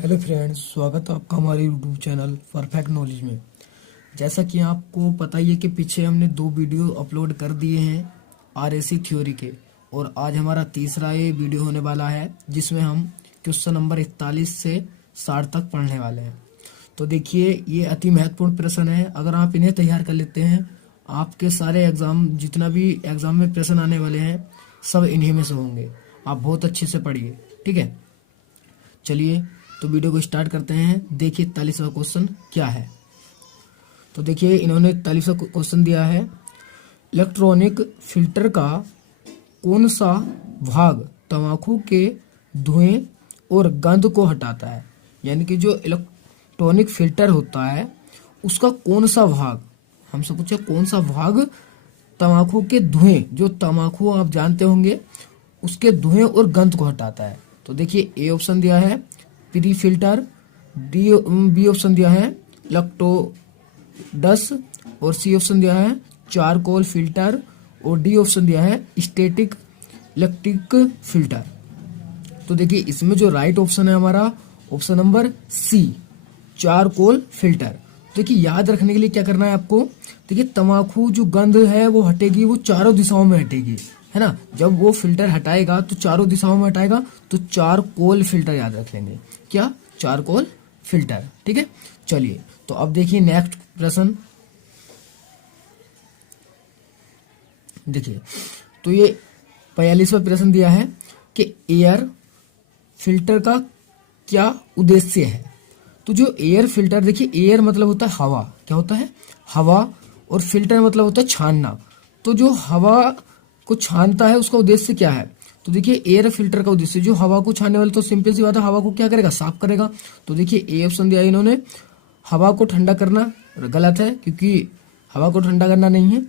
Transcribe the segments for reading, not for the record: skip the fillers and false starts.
Hello friends, स्वागत है आपका हमारे यूट्यूब चैनल परफेक्ट नॉलेज में। जैसा कि आपको पता ही है कि पीछे हमने 2 वीडियो अपलोड कर दिए हैं आरएसी थ्योरी के, और आज हमारा तीसरा ये वीडियो होने वाला है जिसमें हम क्वेश्चन नंबर 41 से 60 तक पढ़ने वाले हैं। तो देखिए, ये अति महत्वपूर्ण प्रश्न है। अगर आप इन्हें तैयार कर लेते हैं, आपके सारे एग्जाम, जितना भी एग्जाम में प्रश्न आने वाले हैं, सब इन्हीं में से होंगे। आप बहुत अच्छे से पढ़िए, ठीक है। चलिए तो वीडियो को स्टार्ट करते हैं। देखिए 41वां क्वेश्चन क्या है। तो देखिए, इन्होंने 41वां क्वेश्चन दिया है, इलेक्ट्रॉनिक फिल्टर का कौन सा भाग तंबाकू के धुएं और गंध को हटाता है। यानी कि जो इलेक्ट्रॉनिक फिल्टर होता है उसका कौन सा भाग, हमसे पूछे कौन सा भाग तंबाकू के धुएं, जो तंबाकू आप जानते होंगे, उसके धुएं और गंध को हटाता है। तो देखिए, ए ऑप्शन दिया है प्री फिल्टर, बी ऑप्शन दिया है इलेक्ट्रोडस, और सी ऑप्शन दिया है चारकोल फिल्टर, और डी ऑप्शन दिया है स्टैटिक इलेक्ट्रिक फिल्टर। तो देखिए, इसमें जो राइट ऑप्शन है हमारा option number C, charcoal filter. देखिए, याद रखने के लिए क्या करना है आपको, देखिए तंबाकू जो गंध है वो हटेगी, वो चारों दिशाओं में हटेगी, है ना। जब वो फिल्टर हटाएगा तो चारों दिशाओं में हटाएगा, तो चारकोल फिल्टर याद रख लेंगे। क्या? चारकोल फिल्टर, ठीक है। चलिए तो अब देखिए नेक्स्ट प्रश्न। देखिए, तो ये 42वां प्रश्न दिया है कि एयर फिल्टर का क्या उद्देश्य है। तो जो एयर फिल्टर, देखिए एयर मतलब होता है हवा, क्या होता है? हवा, और फिल्टर मतलब होता है छानना। तो जो हवा को छानता है उसका उद्देश्य क्या है? तो देखिए, एयर फिल्टर का उद्देश्य, जो हवा को छानने वाले, तो सिंपल सी बात है, हवा को क्या करेगा? साफ करेगा। तो देखिए, ए ऑप्शन दिया इन्होंने हवा को ठंडा करना, गलत है क्योंकि हवा को ठंडा करना नहीं है।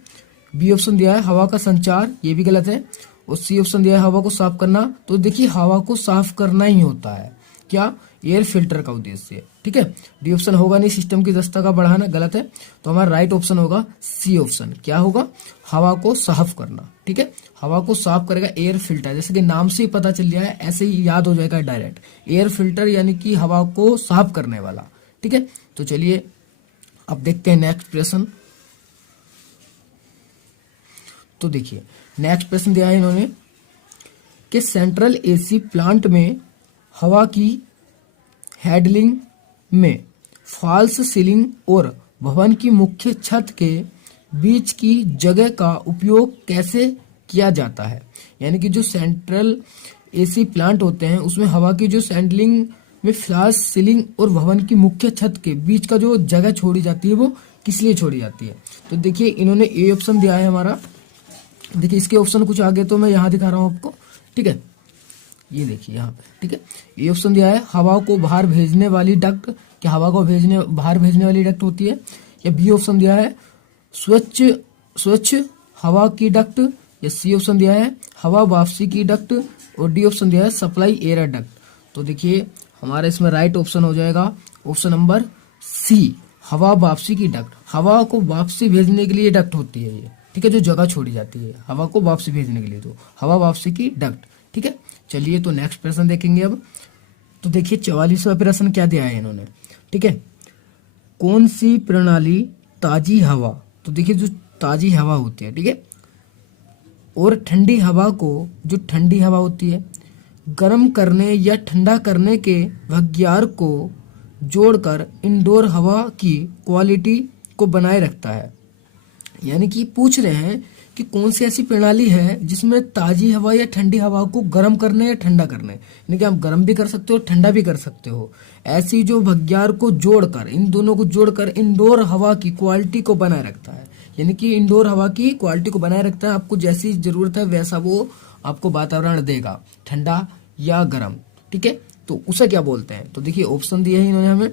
बी ऑप्शन दिया है हवा का संचार, ये भी गलत है। और सी ऑप्शन दिया है हवा को साफ करना। तो देखिए, हवा को साफ करना ही होता है क्या? एयर फिल्टर का उद्देश्य, ठीक है। डी ऑप्शन होगा नहीं, सिस्टम की दक्षता का बढ़ाना, गलत है। तो हमारा राइट ऑप्शन होगा सी ऑप्शन, क्या होगा? हवा को साफ करना, ठीक है। हवा को साफ करेगा एयर फिल्टर, जैसे कि नाम से ही पता चल गया है, ऐसे ही याद हो जाएगा डायरेक्ट। एयर फिल्टर यानी कि हवा को साफ करने वाला, ठीक है। तो चलिए अब देखते हैं नेक्स्ट प्रश्न। तो देखिए, नेक्स्ट प्रश्न दिया है इन्होंने कि सेंट्रल एसी प्लांट में हवा की हैंडलिंग में फॉल्स सीलिंग और भवन की मुख्य छत के बीच की जगह का उपयोग कैसे किया जाता है। यानी कि जो सेंट्रल एसी प्लांट होते हैं उसमें हवा की जो सैंडलिंग में फॉल्स सीलिंग और भवन की मुख्य छत के बीच का जो जगह छोड़ी जाती है वो किस लिए छोड़ी जाती है। तो देखिए, इन्होंने ए ऑप्शन दिया है हमारा। देखिए, इसके ऑप्शन कुछ आगे तो मैं यहाँ दिखा रहा हूँ आपको, ठीक है। ये देखिए यहाँ पे, ठीक है। ये ऑप्शन दिया है हवा को बाहर भेजने वाली डक्ट, क्या हवा को बाहर भेजने वाली डक्ट होती है। या बी ऑप्शन दिया है स्वच्छ हवा की डक्ट। या सी ऑप्शन दिया है हवा वापसी की डक्ट। और डी ऑप्शन दिया है सप्लाई एयर डक्ट। तो देखिए, हमारा इसमें राइट ऑप्शन हो जाएगा ऑप्शन नंबर सी, हवा वापसी की डक्ट। हवा को वापसी भेजने के लिए डक्ट होती है ये, ठीक है, जो जगह छोड़ी जाती है हवा को वापसी भेजने के लिए, तो हवा वापसी की डक्ट, ठीक है। चलिए तो नेक्स्ट प्रश्न देखेंगे अब। तो देखिए, 44वां प्रश्न क्या दिया है इन्होंने, ठीक है। कौन सी प्रणाली ताजी हवा, तो देखिए जो ताजी हवा होती है, ठीक है, और ठंडी हवा को, जो ठंडी हवा होती है, गर्म करने या ठंडा करने के भग्यार को जोड़कर इंडोर हवा की क्वालिटी को बनाए रखता है। यानी कि पूछ रहे हैं कि कौन सी ऐसी प्रणाली है जिसमें ताजी हवा या ठंडी हवा को गर्म करने या ठंडा करने, यानी कि आप गर्म भी कर सकते हो ठंडा भी कर सकते हो, ऐसी जो भग्यार को जोड़कर, इन दोनों को जोड़कर इंडोर हवा की क्वालिटी को बनाए रखता है। यानी कि इंडोर हवा की क्वालिटी को बनाए रखता है, आपको जैसी जरूरत है वैसा वो आपको वातावरण देगा, ठंडा या गर्म, ठीक है। तो उसे क्या बोलते हैं। तो देखिए, ऑप्शन दिए हैं इन्होंने हमें,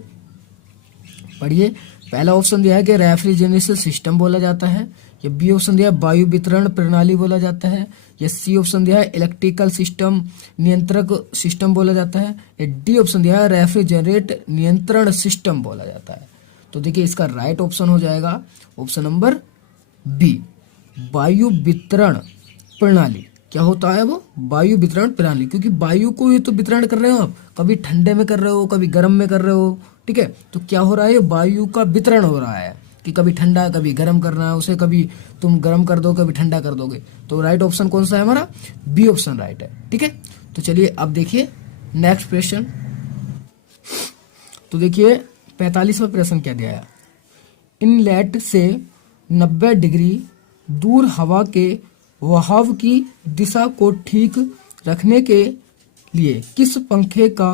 पढ़िए। पहला ऑप्शन दिया है कि रेफ्रिजरेशन सिस्टम बोला जाता है। या बी ऑप्शन दिया है वायु वितरण प्रणाली बोला जाता है। या सी ऑप्शन दिया है इलेक्ट्रिकल सिस्टम नियंत्रक सिस्टम बोला जाता है। या डी ऑप्शन दिया है रेफ्रिजरेट नियंत्रण सिस्टम बोला जाता है। तो देखिए, इसका राइट ऑप्शन हो जाएगा ऑप्शन नंबर बी, वायु वितरण प्रणाली, क्या होता है वो वायु वितरण प्रणाली, क्योंकि वायु को ये तो वितरण कर रहे हो आप, कभी ठंडे में कर रहे हो कभी गर्म में कर रहे हो, ठीक है। तो क्या हो रहा है, वायु का वितरण हो रहा है कि कभी ठंडा कभी गर्म करना है उसे, कभी तुम गर्म कर दो कभी ठंडा कर दोगे। तो राइट ऑप्शन कौन सा है हमारा, बी ऑप्शन राइट है, ठीक है। तो चलिए अब देखिए नेक्स्ट क्वेश्चन। तो देखिए 45वां प्रश्न क्या दिया है, इनलेट से 90 डिग्री दूर हवा के बहाव की दिशा को ठीक रखने के लिए किस पंखे का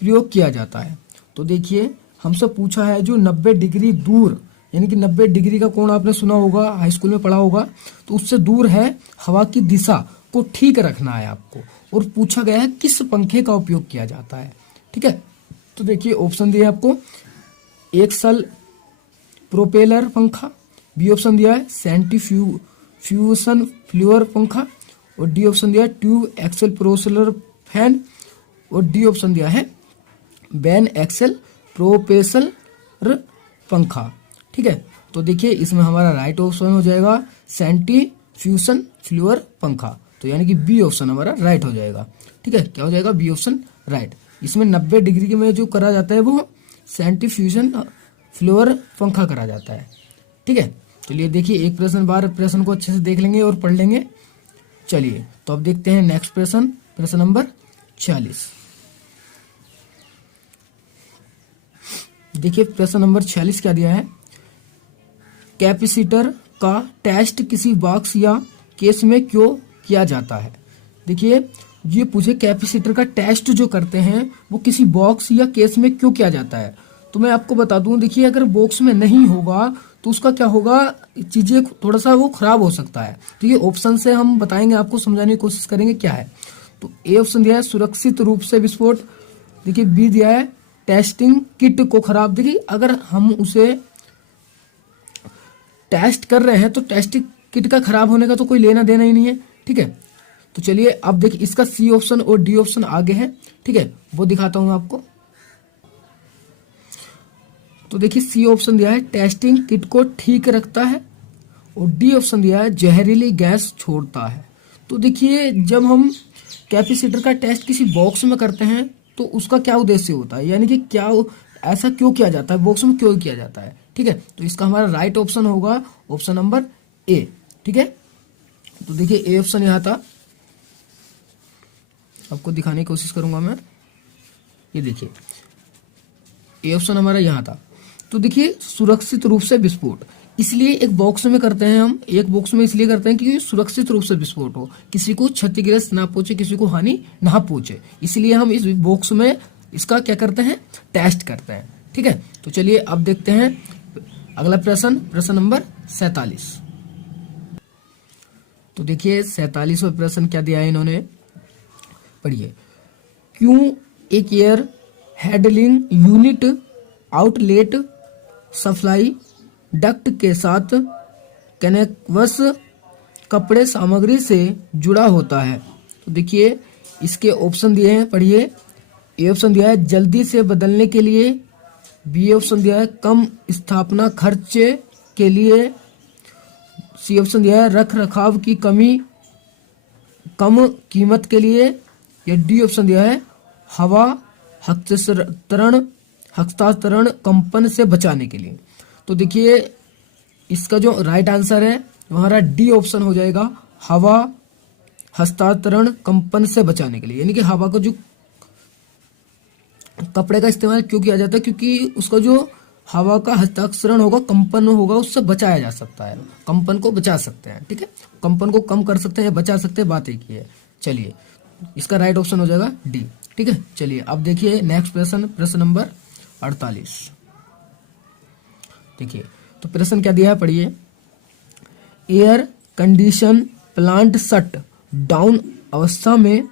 प्रयोग किया जाता है। तो देखिए हमसे पूछा है जो 90 डिग्री दूर, यानी कि 90 डिग्री का कोण आपने सुना होगा, हाई स्कूल में पढ़ा होगा, तो उससे दूर है हवा की दिशा को ठीक रखना है आपको, और पूछा गया है किस पंखे का उपयोग किया जाता है, ठीक है। तो देखिए ऑप्शन दिया है आपको, एक्सल प्रोपेलर पंखा, बी ऑप्शन दिया है सेंट्रीफ्यूशन फ्लूअर पंखा, और डी ऑप्शन दिया है ट्यूब एक्सल प्रोपेलर फैन, और डी ऑप्शन दिया है बैन एक्सल प्रोपेलर पंखा, ठीक है। तो देखिए इसमें हमारा राइट ऑप्शन हो जाएगा सेंट्रीफ्यूशन फ्लूअर पंखा, तो यानी कि बी ऑप्शन हमारा राइट हो जाएगा, ठीक है। क्या हो जाएगा, बी ऑप्शन राइट। इसमें 90 डिग्री में जो करा जाता है वो सेंट्रीफ्यूशन फ्लोअर पंखा करा जाता है, ठीक है। चलिए देखिए एक प्रश्न बार प्रश्न को अच्छे से देख लेंगे और पढ़ लेंगे। चलिए तो अब देखते हैं नेक्स्ट प्रश्न, प्रश्न नंबर 46। देखिए प्रश्न नंबर 46 क्या दिया है, कैपेसिटर का टेस्ट किसी बॉक्स या केस में क्यों किया जाता है। देखिए ये पूछे कैपेसिटर का टेस्ट जो करते हैं वो किसी बॉक्स या केस में क्यों किया जाता है। तो मैं आपको बता दूं, देखिए अगर बॉक्स में नहीं होगा तो उसका क्या होगा, चीजें थोड़ा सा वो खराब हो सकता है। तो ये ऑप्शन से हम बताएंगे, आपको समझाने की कोशिश करेंगे क्या है। तो ए ऑप्शन दिया है सुरक्षित रूप से विस्फोट, देखिए बी दिया है टेस्टिंग किट को खराब। देखिए अगर हम उसे टेस्ट कर रहे हैं तो टेस्टिंग किट का खराब होने का तो कोई लेना देना ही नहीं है, ठीक है। तो चलिए अब देखिए इसका सी ऑप्शन और डी ऑप्शन आगे है, ठीक है, वो दिखाता हूं आपको। तो देखिए सी ऑप्शन दिया है टेस्टिंग किट को ठीक रखता है, और डी ऑप्शन दिया है जहरीली गैस छोड़ता है। तो देखिए जब हम कैपेसिटर का टेस्ट किसी बॉक्स में करते हैं तो उसका क्या उद्देश्य होता है, यानी कि क्या ऐसा क्यों किया जाता है, बॉक्स में क्यों किया जाता है, ठीक है। तो इसका हमारा राइट ऑप्शन होगा ऑप्शन नंबर ए, ठीक है। तो देखिए ए ऑप्शन यहां था, आपको दिखाने की कोशिश करूंगा मैं, ये देखिए ए ऑप्शन हमारा यहां था। तो देखिए सुरक्षित रूप से विस्फोट, इसलिए एक बॉक्स में करते हैं हम, एक बॉक्स में इसलिए करते हैं क्योंकि सुरक्षित रूप से विस्फोट हो, किसी को क्षतिग्रस्त ना पहुंचे, किसी को हानि ना पहुंचे, इसलिए हम इस बॉक्स में इसका क्या करते हैं, टेस्ट करते हैं, ठीक है। तो चलिए अब देखते हैं अगला प्रश्न, प्रश्न नंबर 47। तो देखिए 47वां प्रश्न क्या दिया है इन्होंने, पढ़िए, क्यों एक air handling unit outlet supply duct के साथ कनेक्टिवस कपड़े सामग्री से जुड़ा होता है। तो देखिए इसके ऑप्शन दिए हैं, पढ़िए। ए ऑप्शन दिया है जल्दी से बदलने के लिए, बी ऑप्शन दिया है कम स्थापना खर्चे के लिए, सी ऑप्शन दिया है रख रखाव की कमी कम कीमत के लिए, या डी ऑप्शन दिया है हवा हस्तांतरण कंपन से बचाने के लिए। तो देखिए इसका जो राइट आंसर है हमारा डी ऑप्शन हो जाएगा, हवा हस्तांतरण कंपन से बचाने के लिए, यानी कि हवा को जो कपड़े का इस्तेमाल क्यों किया जाता है, क्योंकि उसका जो हवा का हस्ताक्षरण होगा, कंपन होगा, उससे बचाया जा सकता है, कंपन को बचा सकते हैं, ठीक है, कंपन को कम कर सकते हैं या बचा सकते हैं, बात एक ही है। चलिए इसका राइट ऑप्शन हो जाएगा डी, ठीक है। चलिए अब देखिए नेक्स्ट प्रश्न, प्रश्न नंबर 48। देखिए तो प्रश्न क्या दिया है, पढ़िए। Air condition plant shut down अवस्था में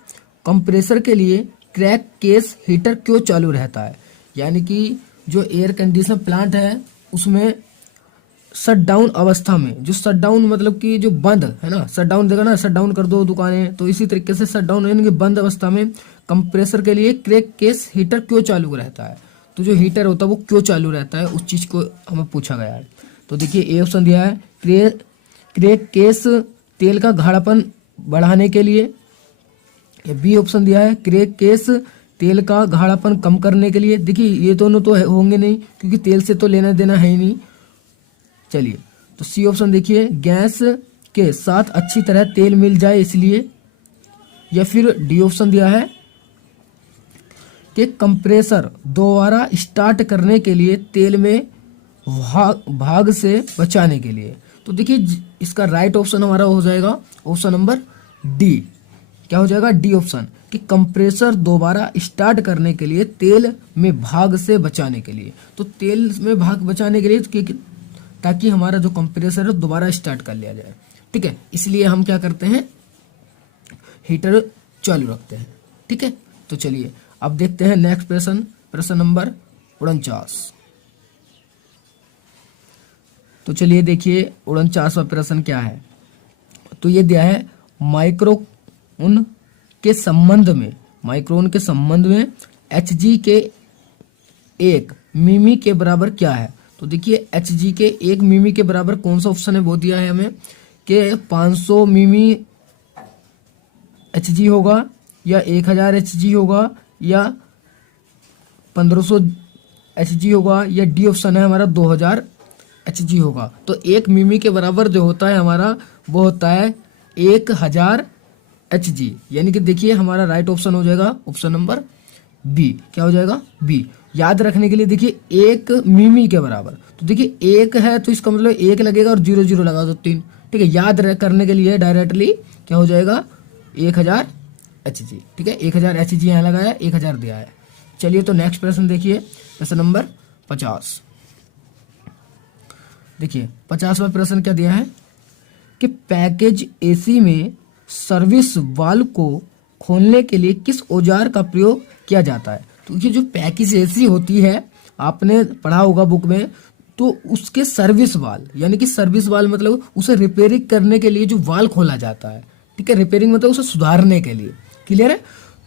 कंप्रेसर के लिए क्रैक केस हीटर क्यों चालू रहता है, यानी कि जो एयर कंडीशनर प्लांट है उसमें शट डाउन अवस्था में, जो शट डाउन मतलब कि जो बंद है ना, शट डाउन देगा ना, शट डाउन कर दो दुकानें, तो इसी तरीके से शट डाउन यानी कि बंद अवस्था में कंप्रेसर के लिए क्रैक केस हीटर क्यों चालू रहता है। तो जो हीटर होता है वो क्यों चालू रहता है, उस चीज को हमें पूछा गया है। तो देखिए ए ऑप्शन दिया है क्रैक केस तेल का गाढ़ापन बढ़ाने के लिए, या बी ऑप्शन दिया है केस तेल का गाढ़ापन कम करने के लिए। देखिए ये दोनों तो होंगे नहीं क्योंकि तेल से तो लेना देना है ही नहीं। चलिए तो सी ऑप्शन देखिए गैस के साथ अच्छी तरह तेल मिल जाए इसलिए, या फिर डी ऑप्शन दिया है कि कंप्रेसर दोबारा स्टार्ट करने के लिए तेल में भाग से बचाने के लिए। तो देखिए इसका राइट ऑप्शन हमारा हो जाएगा ऑप्शन नंबर डी। क्या हो जाएगा? डी ऑप्शन, कि कंप्रेसर दोबारा स्टार्ट करने के लिए तेल में भाग से बचाने के लिए। तो तेल में भाग बचाने के लिए ताकि हमारा जो कंप्रेसर है दोबारा स्टार्ट कर लिया जाए। ठीक है, इसलिए हम क्या करते हैं, हीटर चालू रखते हैं। ठीक है, तो चलिए अब देखते हैं नेक्स्ट प्रश्न, प्रश्न नंबर 49। तो चलिए देखिए 49वां प्रश्न क्या है। तो ये दिया है माइक्रोन के संबंध में Hg के 1 मिमी के बराबर क्या है। तो देखिए Hg के 1 मिमी के बराबर कौन सा ऑप्शन है वो दिया है हमें कि 500 मिमी Hg होगा, या 1000 Hg होगा, या 1500 Hg होगा, या डी ऑप्शन है हमारा 2000 Hg होगा। तो 1 मिमी के बराबर जो होता है हमारा वो होता है 1000 Hg, यानी कि देखिए हमारा राइट ऑप्शन हो जाएगा ऑप्शन नंबर बी। क्या हो जाएगा? बी। याद रखने के लिए देखिए 1 मिमी के बराबर, तो देखिए 1 है तो इसका मतलब 1 लगेगा और 0 0 लगा दो 3। ठीक है, याद करने के लिए डायरेक्टली क्या हो जाएगा 1000 Hg। ठीक है, 1000 Hg यहाँ लगाया, 1000 दिया है। चलिए तो नेक्स्ट प्रश्न देखिए, प्रश्न नंबर 50। देखिए 50वां प्रश्न क्या दिया है कि पैकेज एसी में सर्विस वाल्व को खोलने के लिए किस औजार का प्रयोग किया जाता है। तो ये जो पैकेज एसी होती है आपने पढ़ा होगा बुक में, तो उसके सर्विस वाल्व, यानी कि सर्विस वाल्व मतलब उसे रिपेयरिंग करने के लिए जो वाल्व खोला जाता है। ठीक है, रिपेयरिंग मतलब उसे सुधारने के लिए। क्लियर है?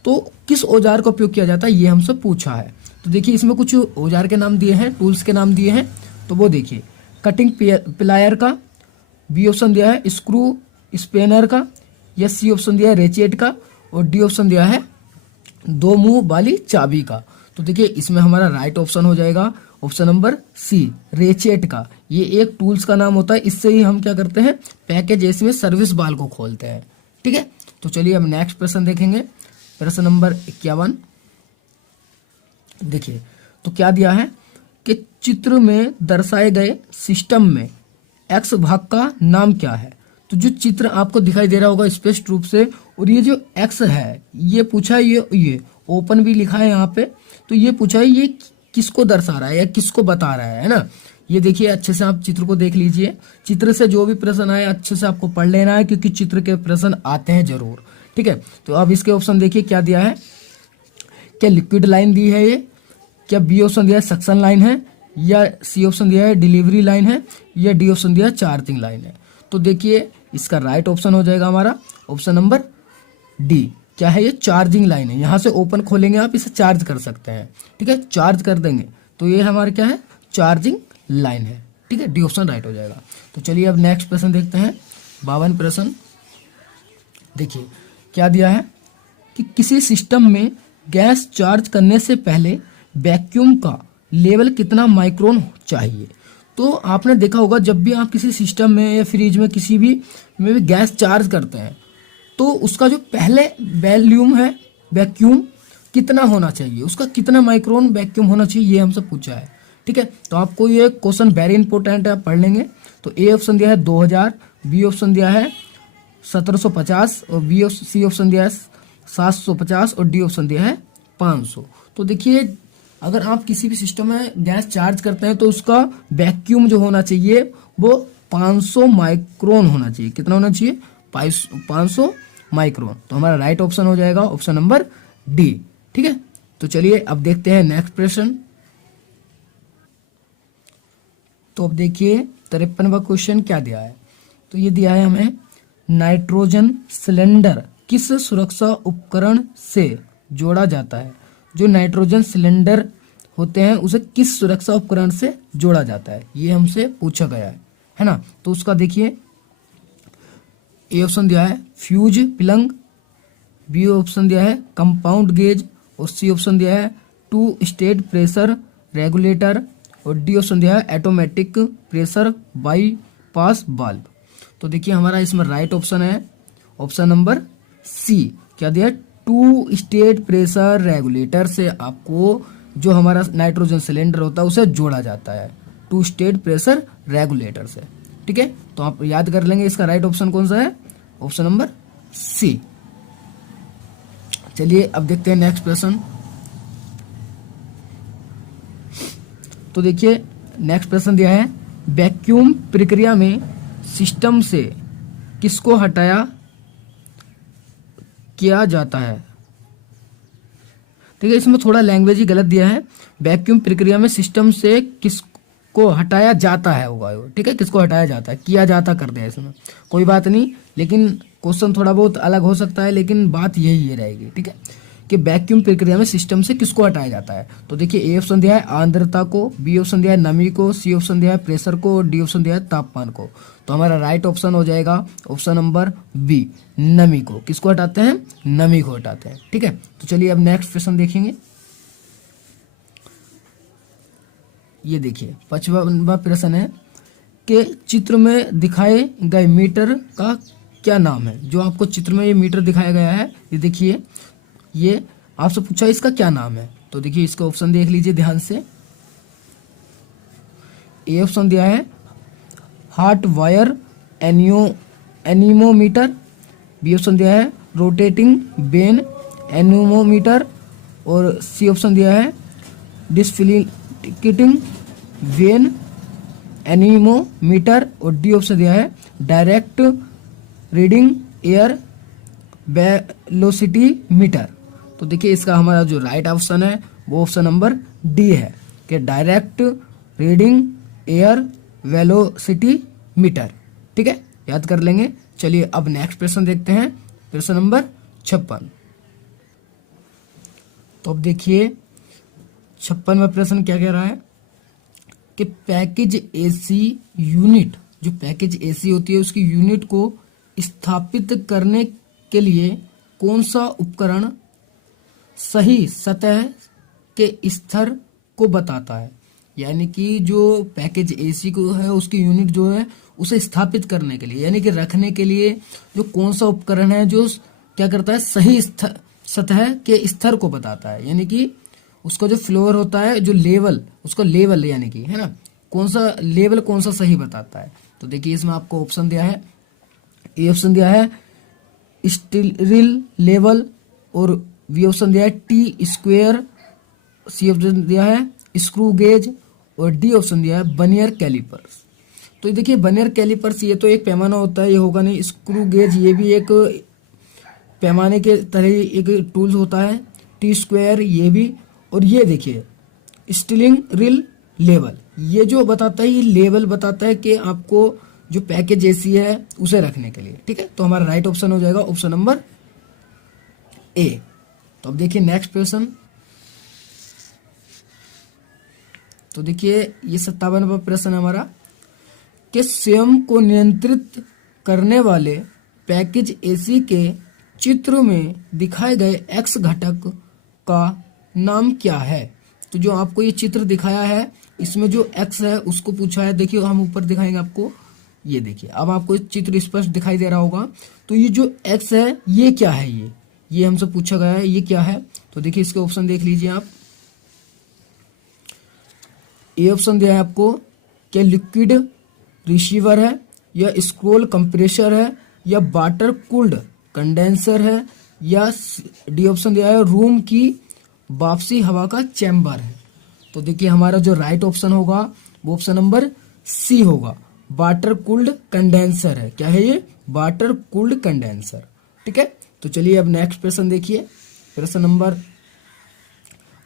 तो किस औजार का उपयोग किया जाता है ये हमसे पूछा है। तो देखिए इसमें कुछ औजार के नाम दिए हैं, टूल्स के नाम दिए हैं। तो वो देखिए कटिंग प्लायर का, बी ऑप्शन दिया है स्क्रू स्पेनर का, या सी ऑप्शन दिया है रेचेट का, और डी ऑप्शन दिया है 2 मुंह वाली चाबी का। तो देखिए इसमें हमारा राइट ऑप्शन हो जाएगा ऑप्शन नंबर सी, रेचेट का। ये एक टूल्स का नाम होता है, इससे ही हम क्या करते हैं पैकेज एसी में सर्विस वाल्व को खोलते हैं। ठीक है, तो चलिए हम नेक्स्ट प्रश्न देखेंगे, प्रश्न नंबर 51। देखिए तो क्या दिया है कि चित्र में दर्शाए गए सिस्टम में एक्स भाग का नाम क्या है। तो जो चित्र आपको दिखाई दे रहा होगा स्पष्ट रूप से, और ये जो एक्स है ये पूछा है, ये ओपन भी लिखा है यहाँ पे, तो ये पूछा है ये किसको दर्शा रहा है या किसको बता रहा है ना। ये देखिए अच्छे से आप चित्र को देख लीजिए, चित्र से जो भी प्रश्न आए अच्छे से आपको पढ़ लेना है क्योंकि चित्र के प्रश्न आते हैं जरूर। ठीक है, तो अब इसके ऑप्शन देखिए क्या दिया है, क्या लिक्विड लाइन दी है ये, क्या बी ऑप्शन दिया है सक्शन लाइन है, या सी ऑप्शन दिया है डिलीवरी लाइन है, या डी ऑप्शन दिया है चार्जिंग लाइन है। तो देखिए इसका राइट ऑप्शन हो जाएगा हमारा ऑप्शन नंबर डी। क्या है ये? चार्जिंग लाइन है। यहाँ से ओपन खोलेंगे आप इसे चार्ज कर सकते हैं। ठीक है, चार्ज कर देंगे तो ये हमारा क्या है चार्जिंग लाइन है। ठीक है, डी ऑप्शन राइट हो जाएगा। तो चलिए अब नेक्स्ट प्रश्न देखते हैं, 52 प्रश्न। देखिए क्या दिया है कि किसी सिस्टम में गैस चार्ज करने से पहले वैक्यूम का लेवल कितना माइक्रोन चाहिए। तो आपने देखा होगा जब भी आप किसी सिस्टम में या फ्रिज में किसी भी में भी गैस चार्ज करते हैं तो उसका जो पहले वैल्यूम है वैक्यूम कितना होना चाहिए, उसका कितना माइक्रोन वैक्यूम होना चाहिए, ये हमसे पूछा है। ठीक है, तो आपको ये क्वेश्चन वेरी इंपॉर्टेंट है, आप पढ़ लेंगे। तो ए ऑप्शन दिया है 2000, बी ऑप्शन दिया है 1750, और सी ऑप्शन दिया है 750, और डी ऑप्शन दिया है 500। तो देखिए अगर आप किसी भी सिस्टम में गैस चार्ज करते हैं तो उसका वैक्यूम जो होना चाहिए वो 500 माइक्रोन होना चाहिए। कितना होना चाहिए? 500 माइक्रोन। तो हमारा राइट ऑप्शन हो जाएगा ऑप्शन नंबर डी। ठीक है, तो चलिए अब देखते हैं नेक्स्ट प्रश्न। तो अब देखिए 53वां क्वेश्चन क्या दिया है। तो ये दिया है हमें नाइट्रोजन सिलेंडर किस सुरक्षा उपकरण से जोड़ा जाता है। जो नाइट्रोजन सिलेंडर होते हैं उसे किस सुरक्षा उपकरण से जोड़ा जाता है, ये हमसे पूछा गया है ना। तो उसका देखिए ए ऑप्शन दिया है फ्यूज प्लग, बी ऑप्शन दिया है कंपाउंड गेज और सी ऑप्शन दिया है टू स्टेट प्रेशर रेगुलेटर और डी ऑप्शन दिया है ऑटोमेटिक प्रेशर बाईपास वाल्व। तो देखिए हमारा इसमें राइट ऑप्शन है ऑप्शन नंबर सी। क्या दिया है? टू स्टेट प्रेशर रेगुलेटर से आपको जो हमारा नाइट्रोजन सिलेंडर होता है उसे जोड़ा जाता है टू स्टेट प्रेशर रेगुलेटर से। ठीक है, तो आप याद कर लेंगे इसका राइट ऑप्शन कौन सा है, ऑप्शन नंबर सी। चलिए अब देखते हैं नेक्स्ट प्रश्न। तो देखिए नेक्स्ट प्रश्न दिया है वैक्यूम प्रक्रिया में सिस्टम से किसको हटाया किया जाता है। ठीक है, इसमें थोड़ा लैंग्वेज ही गलत दिया है। वैक्यूम प्रक्रिया में सिस्टम से किसको हटाया जाता है होगा। ठीक है, किसको हटाया जाता है, किया जाता कर दिया इसमें, कोई बात नहीं, लेकिन क्वेश्चन थोड़ा बहुत अलग हो सकता है, लेकिन बात यही रहेगी। ठीक है, कि वैक्यूम प्रक्रिया में सिस्टम से किसको हटाया जाता है। तो देखिए ए ऑप्शन दिया है आर्द्रता को, बी ऑप्शन दिया है नमी को, सी ऑप्शन दिया है प्रेशर को और डी ऑप्शन दिया है तापमान को। तो हमारा राइट ऑप्शन हो जाएगा ऑप्शन नंबर बी, नमी को। किसको हटाते हैं, नमी को हटाते हैं। ठीक है, तो चलिए अब नेक्स्ट प्रश्न देखेंगे। ये देखिए 55वां प्रश्न है कि चित्र में दिखाए गए मीटर का क्या नाम है। जो आपको चित्र में ये मीटर दिखाया गया है, ये देखिए, ये आपसे पूछा इसका क्या नाम है। तो देखिए इसका ऑप्शन देख लीजिए ध्यान से। ए ऑप्शन दिया है hot wire anemometer, B option दिया है रोटेटिंग बेन एनीमोमीटर और सी ऑप्शन दिया है डिस्फिलिटिंग वेन एनीमोमीटर और डी ऑप्शन दिया है direct reading air velocity meter. तो देखिए इसका हमारा जो राइट ऑप्शन है वो ऑप्शन नंबर डी है कि direct reading air velocity meter. ठीक है, याद कर लेंगे। चलिए अब नेक्स्ट प्रश्न देखते हैं, प्रश्न नंबर 56। तो अब देखिए 56वां प्रश्न क्या कह रहा है कि पैकेज एसी यूनिट, जो पैकेज एसी होती है उसकी यूनिट को स्थापित करने के लिए कौन सा उपकरण सही सतह के स्तर को बताता है। यानी कि जो पैकेज एसी को है उसकी यूनिट जो है उसे स्थापित करने के लिए, यानी कि रखने के लिए जो कौन सा उपकरण है जो क्या करता है, सही सतह के स्तर को बताता है। यानी कि उसका जो फ्लोर होता है, जो लेवल, उसका लेवल यानी कि है ना, कौन सा लेवल कौन सा सही बताता है। तो देखिए इसमें आपको ऑप्शन दिया है, ए ऑप्शन दिया है स्टीरिल लेवल और बी ऑप्शन दिया है टी स्क्वायर, सी ऑप्शन दिया है स्क्रू गेज और डी ऑप्शन दिया है बनियर कैलिपर्स। तो देखिए बनियर कैलिपर्स ये तो एक पैमाना होता है, ये होगा नहीं। स्क्रू गेज ये भी एक पैमाने के तरह एक टूल्स होता है, टी स्क्वायर ये भी, और ये देखिए स्टीलिंग रिल लेवल, ये जो बताता है ये लेवल बताता है कि आपको जो पैकेज एसी है उसे रखने के लिए। ठीक है, तो हमारा राइट ऑप्शन हो जाएगा ऑप्शन नंबर ए। तो अब देखिए नेक्स्ट प्रश्न। तो देखिए ये 57वां प्रश्न है हमारा कि स्वयं को नियंत्रित करने वाले पैकेज एसी के चित्र में दिखाए गए एक्स घटक का नाम क्या है। तो जो आपको ये चित्र दिखाया है इसमें जो एक्स है उसको पूछा है। देखिए हम ऊपर दिखाएंगे आपको, ये देखिए अब आपको चित्र स्पष्ट दिखाई दे रहा होगा। तो ये जो एक्स है ये क्या है, ये हमसे पूछा गया है, ये क्या है। तो देखिए इसके ऑप्शन देख लीजिए आप। ए ऑप्शन दिया है आपको क्या लिक्विड रिसीवर है, या स्क्रोल कंप्रेसर है, या वाटर कूल्ड कंडेंसर है, या डी ऑप्शन दिया है रूम की वापसी हवा का चैम्बर है। तो देखिए हमारा जो राइट ऑप्शन होगा वो ऑप्शन नंबर सी होगा, वाटर कूल्ड कंडेंसर है। क्या है ये, वाटर कूल्ड कंडेंसर। ठीक है, तो चलिए अब नेक्स्ट प्रश्न देखिए, प्रश्न नंबर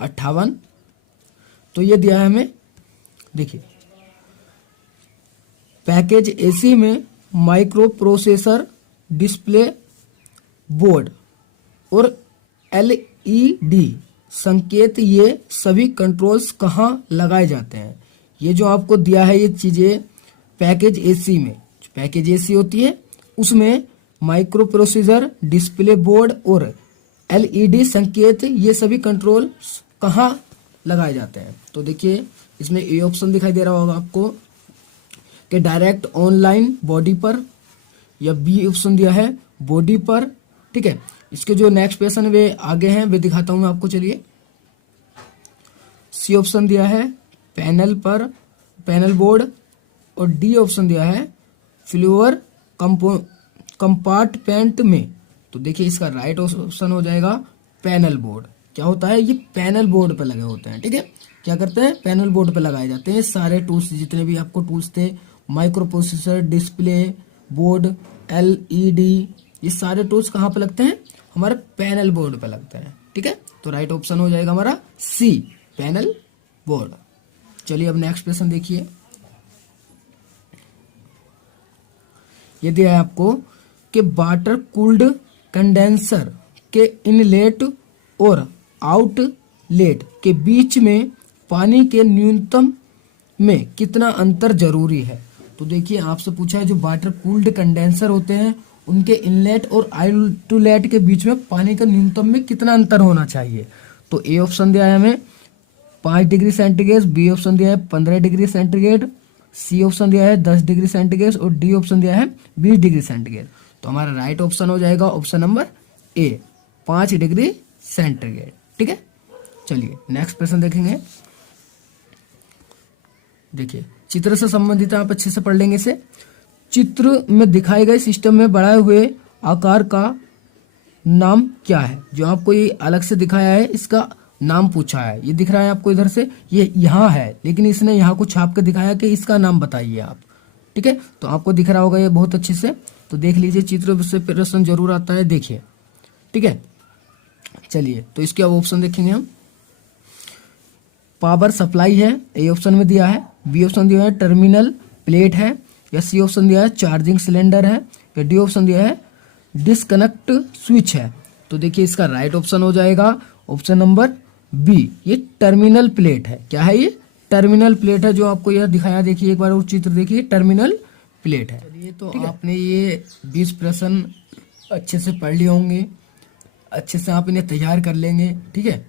58। तो ये दिया है हमें, देखिए पैकेज एसी में माइक्रो प्रोसेसर, डिस्प्ले बोर्ड और एलईडी संकेत, ये सभी कंट्रोल्स कहाँ लगाए जाते हैं। ये जो आपको दिया है ये चीजें पैकेज एसी में, जो पैकेज एसी होती है उसमें माइक्रो प्रोसीजर, डिस्प्ले बोर्ड और एलईडी संकेत, ये सभी कंट्रोल कहाँ लगाए जाते हैं? तो देखिए इसमें ए ऑप्शन दिखाई दे रहा होगा आपको कि डायरेक्ट ऑनलाइन बॉडी पर, या बी ऑप्शन दिया है बॉडी पर। ठीक है, इसके जो नेक्स्ट क्वेश्चन वे आगे हैं वे दिखाता हूं मैं आपको। चलिए, सी ऑप्शन दिया है पैनल पर, पैनल बोर्ड, और डी ऑप्शन दिया है फ्लोर कंपार्टमेंट में। तो देखिए इसका राइट ऑप्शन हो जाएगा पैनल बोर्ड। क्या होता है? ये पैनल बोर्ड पे लगे होते हैं। ठीक है, क्या करते हैं? पैनल बोर्ड पे लगाए जाते हैं सारे टूल्स, जितने भी आपको टूल्स थे, micro processor, display board, LED, ये सारे टूल्स कहाँ पे लगते हैं? हमारे पैनल बोर्ड पे लगते हैं। ठीक है, तो राइट ऑप्शन हो जाएगा हमारा सी, पैनल बोर्ड। चलिए अब नेक्स्ट क्वेश्चन देखिए। ये दिया है आपको कि वाटर कूल्ड कंडेंसर के इनलेट और आउटलेट के बीच में पानी के न्यूनतम में कितना अंतर जरूरी है? तो देखिए आपसे पूछा है जो वाटर कूल्ड कंडेंसर होते हैं उनके इनलेट और आउटलेट के बीच में पानी का न्यूनतम में कितना अंतर होना चाहिए। तो ए ऑप्शन दिया है हमें 5 डिग्री सेंटीग्रेड, बी ऑप्शन दिया है 15 डिग्री सेंटीग्रेड, सी ऑप्शन दिया है 10 डिग्री सेंटीग्रेड और डी ऑप्शन दिया है 20 डिग्री सेंटीग्रेड। तो हमारा राइट ऑप्शन हो जाएगा option number A, 5 degree centigrade. ठीक है, चलिए नेक्स्ट प्रश्न देखेंगे। देखिए चित्र से संबंधित आप अच्छे से पढ़ लेंगे इसे। चित्र में दिखाए गए सिस्टम में बढ़ाए हुए आकार का नाम क्या है? जो आपको ये अलग से दिखाया है इसका नाम पूछा है। ये दिख रहा है आपको इधर से, ये यहाँ है लेकिन इसने यहाँ को छाप के दिखाया कि इसका नाम बताइए आप। ठीक है, तो आपको दिख रहा होगा ये बहुत अच्छे से, तो देख लीजिए, चित्र से प्रश्न जरूर आता है, देखिए। ठीक है, चलिए तो इसके अब ऑप्शन देखेंगे हम। पावर सप्लाई है, ए ऑप्शन में दिया है, बी ऑप्शन दिया है टर्मिनल प्लेट है, या सी ऑप्शन दिया है चार्जिंग सिलेंडर है, या डी ऑप्शन दिया है डिस्कनेक्ट स्विच है। तो देखिए इसका राइट ऑप्शन हो जाएगा ऑप्शन नंबर बी, ये टर्मिनल प्लेट है। क्या है ये? टर्मिनल प्लेट है, जो आपको यह दिखाया। देखिए एक बार और चित्र देखिए, टर्मिनल प्लेट है। चलिए तो आपने ये 20 प्रश्न अच्छे से पढ़ लिए होंगे, अच्छे से आप इन्हें तैयार कर लेंगे। ठीक है,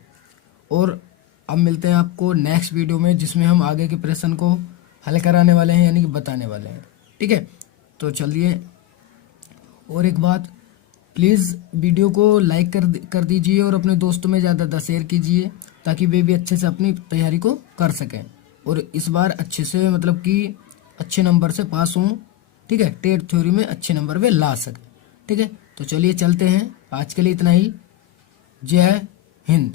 और अब मिलते हैं आपको नेक्स्ट वीडियो में, जिसमें हम आगे के प्रश्न को हल कराने वाले हैं, यानी कि बताने वाले हैं। ठीक है, तो चलिए, और एक बात, प्लीज़ वीडियो को लाइक कर दीजिए और अपने दोस्तों में ज़्यादा शेयर कीजिए, ताकि वे भी अच्छे से अपनी तैयारी को कर सकें और इस बार अच्छे से, मतलब कि अच्छे नंबर से पास हों। ठीक है, टेट थ्योरी में अच्छे नंबर वे ला सकें। ठीक है, तो चलिए चलते हैं, आज के लिए इतना ही। जय हिंद।